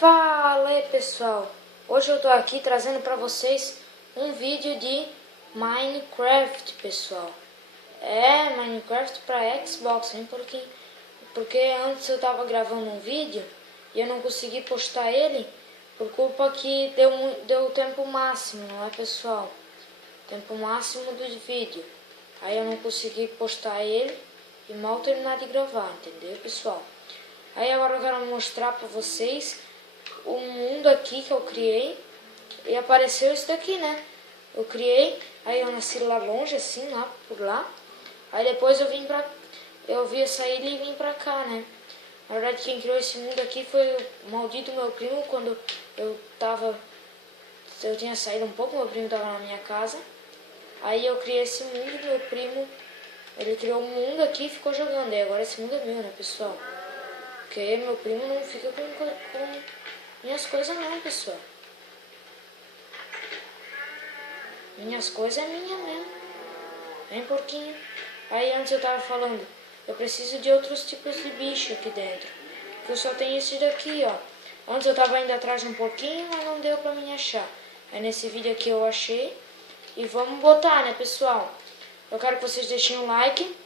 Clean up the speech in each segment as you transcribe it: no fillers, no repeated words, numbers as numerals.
Fala aí pessoal, hoje eu tô aqui trazendo pra vocês um vídeo de Minecraft pessoal. Minecraft pra Xbox, hein? Porque antes eu tava gravando um vídeo e eu não consegui postar ele por culpa que deu o tempo máximo, não é pessoal? Tempo máximo do vídeo. Aí eu não consegui postar ele e mal terminar de gravar, entendeu pessoal? Aí agora eu quero mostrar pra vocês o mundo aqui que eu criei. E apareceu isso daqui, né? Eu criei, aí eu nasci lá longe, assim, lá por lá. Aí depois eu vi essa ilha e vim pra cá, né? Na verdade quem criou esse mundo aqui foi o maldito meu primo. Quando eu tinha saído um pouco, meu primo tava na minha casa. Aí eu criei esse mundo e meu primo, ele criou um mundo aqui e ficou jogando. E agora esse mundo é meu, né pessoal? Porque meu primo não fica com minhas coisas não, pessoal. Minhas coisas é minha mesmo. Vem porquinho. Aí antes eu tava falando, eu preciso de outros tipos de bicho aqui dentro. Que eu só tenho esse daqui, ó. Antes eu tava indo atrás de um porquinho, mas não deu pra mim achar. Aí nesse vídeo aqui eu achei. E vamos botar, né, pessoal? Eu quero que vocês deixem um like.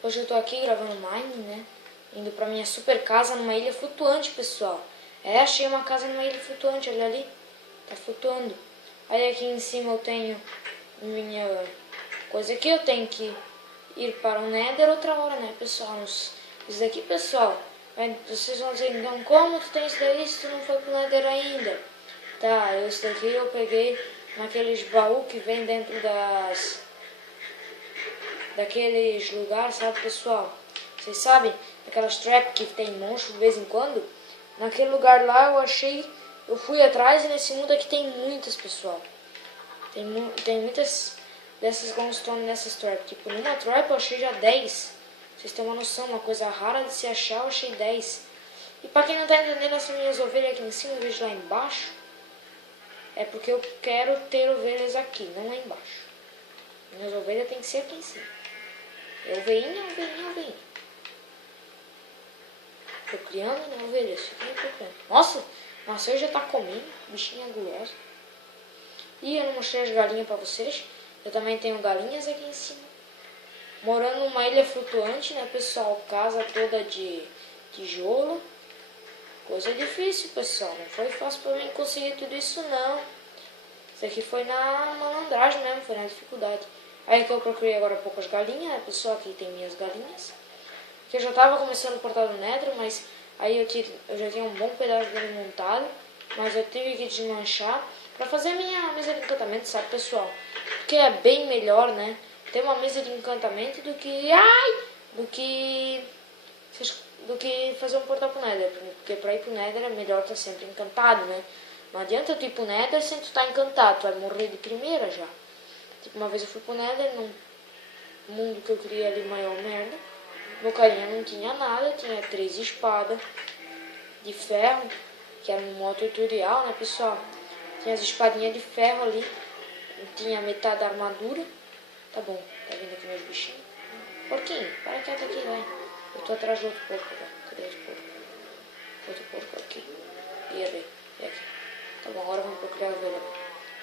Hoje eu tô aqui gravando Mine, né? Indo pra minha super casa numa ilha flutuante, pessoal. Achei uma casa numa ilha flutuante, olha ali. Tá flutuando. Aí aqui em cima eu tenho minha coisa aqui. Eu tenho que ir para o Nether outra hora, né, pessoal? Isso daqui, pessoal, vocês vão dizer, então, como tu tem isso daí se tu não foi pro Nether ainda? Tá, isso daqui eu peguei naqueles baús que vem dentro daqueles lugares, sabe, pessoal? Vocês sabem, aquelas traps que tem monstro de vez em quando? Naquele lugar lá eu achei, eu fui atrás e nesse mundo aqui tem muitas, pessoal. Tem muitas dessas glowstone nessas traps. Tipo, numa trap eu achei já 10. Vocês têm uma noção, uma coisa rara de se achar, eu achei 10. E pra quem não tá entendendo, essas minhas ovelhas aqui em cima, eu vejo lá embaixo. É porque eu quero ter ovelhas aqui, não lá embaixo. Minhas ovelhas tem que ser aqui em cima. Ovelhinha. Tô criando, né, ovelhas? Nossa, nasceu e já tá comendo. Bichinha gulosa. E eu não mostrei as galinhas pra vocês. Eu também tenho galinhas aqui em cima. Morando numa ilha flutuante, né, pessoal? Casa toda de tijolo. Coisa difícil, pessoal. Não foi fácil pra mim conseguir tudo isso, não. Isso aqui foi na malandragem mesmo, foi na dificuldade. Aí que eu procurei agora poucas galinhas, né, pessoal? Aqui tem minhas galinhas. Que eu já tava começando o portal do Nether, mas aí eu já tinha um bom pedaço dele montado. Mas eu tive que desmanchar pra fazer a minha mesa de encantamento, sabe, pessoal? Porque é bem melhor, né? Ter uma mesa de encantamento do que fazer um portal pro Nether. Porque pra ir pro Nether é melhor estar sempre encantado, né? Não adianta tu ir pro Nether sem tu estar encantado, tu vai morrer de primeira já. Tipo, uma vez eu fui pro Nether, num mundo que eu criei ali, maior merda. Meu carinha não tinha nada, tinha 3 espadas de ferro, que era um modo tutorial, né, pessoal? Tinha as espadinhas de ferro ali, tinha metade da armadura. Tá bom, tá vendo aqui meus bichinhos? Porquinho, para quieto aqui, vai. Eu tô atrás do outro porco, vai. Cadê outro porco? Outro porco aqui. E ali, e aqui. Tá bom, agora vamos procurar a ovelha.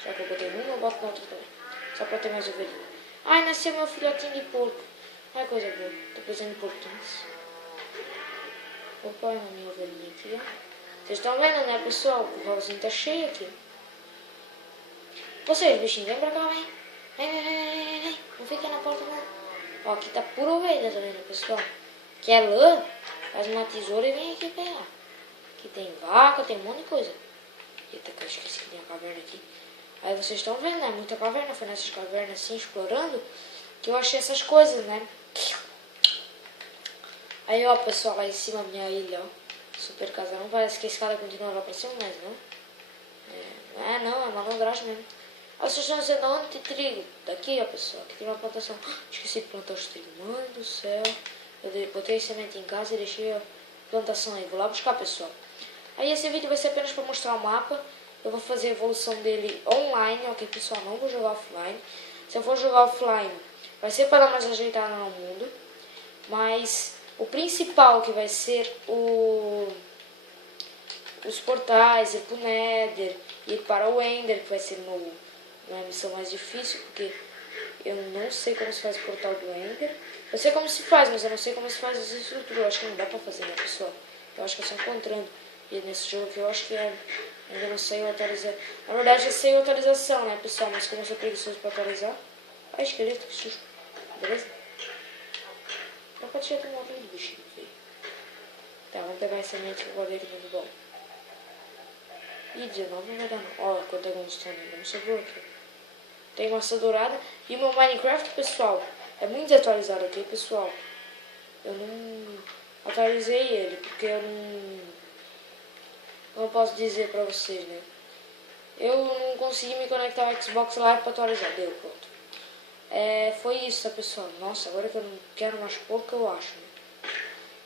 Já que eu botei numa, eu boto na outra também. Só pra ter mais ovelhinha. Ai, nasceu meu filhotinho de porco. Ai, coisa boa. Tô precisando de porquinhos. Vou pôr na minha ovelhinha aqui, ó. Vocês estão vendo, né, pessoal? O curralzinho tá cheio aqui. Vocês, bichinhos, vem pra cá, vem. Vem. Não fica na porta, não. Ó, aqui tá pura ovelha, tá vendo, pessoal? Quer lã? Faz uma tesoura e vem aqui pegar. Aqui tem vaca, tem um monte de coisa. Eita, que eu esqueci que tem a caverna aqui. Aí vocês estão vendo, né? Muita caverna. Foi nessas cavernas assim, explorando, que eu achei essas coisas, né? Aí, ó, pessoal, lá em cima minha ilha, ó. Super casarão. Parece que a escada continua lá pra cima, mas não. Não, é malandragem mesmo. Ó, vocês estão dizendo onde tem trigo? Daqui, ó, pessoal. Aqui tem uma plantação. Esqueci de plantar os trigos. Mãe do céu. Eu botei semente em casa e deixei a plantação aí. Vou lá buscar, pessoal. Aí esse vídeo vai ser apenas para mostrar o mapa. Eu vou fazer a evolução dele online, ok, pessoal? Não vou jogar offline. Se eu for jogar offline, vai ser para dar mais ajeitada no mundo. Mas o principal que vai ser os portais, ir pro Nether, ir para o Ender, que vai ser uma missão mais difícil, porque eu não sei como se faz o portal do Ender. Eu sei como se faz, mas eu não sei como se faz as estruturas. Eu acho que não dá pra fazer, né, pessoal? Eu acho que é só encontrando. E nesse jogo aqui eu acho que ainda não sei atualizar. Na verdade eu sei a atualização, né, pessoal? Mas como eu sou preguiçoso pra atualizar. Ai, esqueleto, que susto. Beleza? Já pode ter morrido do bichinho aqui. Tá, vamos pegar essa semente que eu guardei aqui muito bom. Ih, 19 não vai dar não. Olha quanto é glowstone, não sobrou aqui. Tem maçã dourada. E o meu Minecraft, pessoal, é muito desatualizado, ok, pessoal? Eu não atualizei ele, porque eu não posso dizer pra vocês, né? Eu não consegui me conectar ao Xbox Live pra atualizar. Deu, pronto. Foi isso, tá, pessoal? Nossa, agora que eu não quero mais pouco, eu acho, né?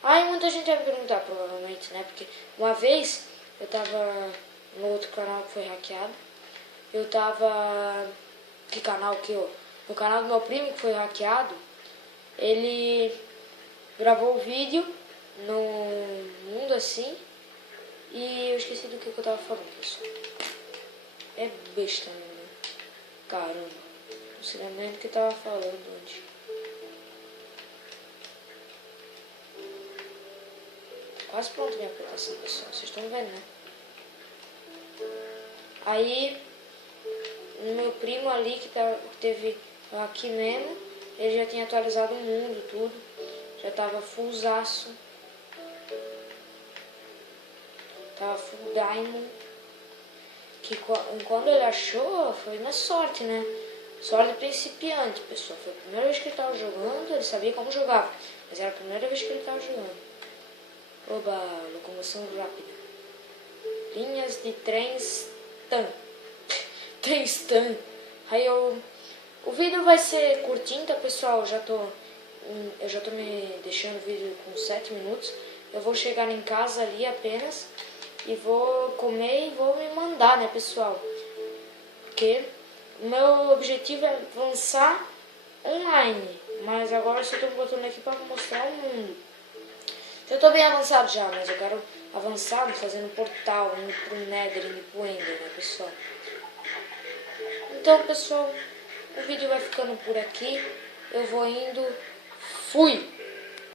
Ah, e muita gente vai me perguntar, provavelmente, né? Porque uma vez eu tava no outro canal que foi hackeado. Eu tava... Que canal que eu... No canal do meu primo que foi hackeado, ele gravou o vídeo no mundo assim. E eu esqueci do que eu tava falando, pessoal. É besta, né? Caramba. Não sei nem do que eu tava falando antes. Quase pronto minha aplicação, pessoal. Vocês estão vendo, né? Aí, meu primo ali que teve aqui mesmo, ele já tinha atualizado o mundo, tudo. Já tava fullzaço. Tava full diamond. Que quando ele achou, foi na sorte, né? Sorte principiante, pessoal. Foi a primeira vez que ele tava jogando, ele sabia como jogava. Mas era a primeira vez que ele tava jogando. Oba, locomoção rápida. Linhas de trens TAM. Trens TAM. Aí o vídeo vai ser curtinho, tá, pessoal? Eu já tô me deixando o vídeo com 7 minutos. Eu vou chegar em casa ali apenas e vou comer e vou me mandar, né, pessoal? Porque o meu objetivo é avançar online. Mas agora eu só tô botando aqui pra mostrar o mundo. Eu tô bem avançado já, mas eu quero avançar fazendo portal, indo pro Nether, indo pro Ender, né, pessoal? Então, pessoal, o vídeo vai ficando por aqui. Eu vou indo. Fui!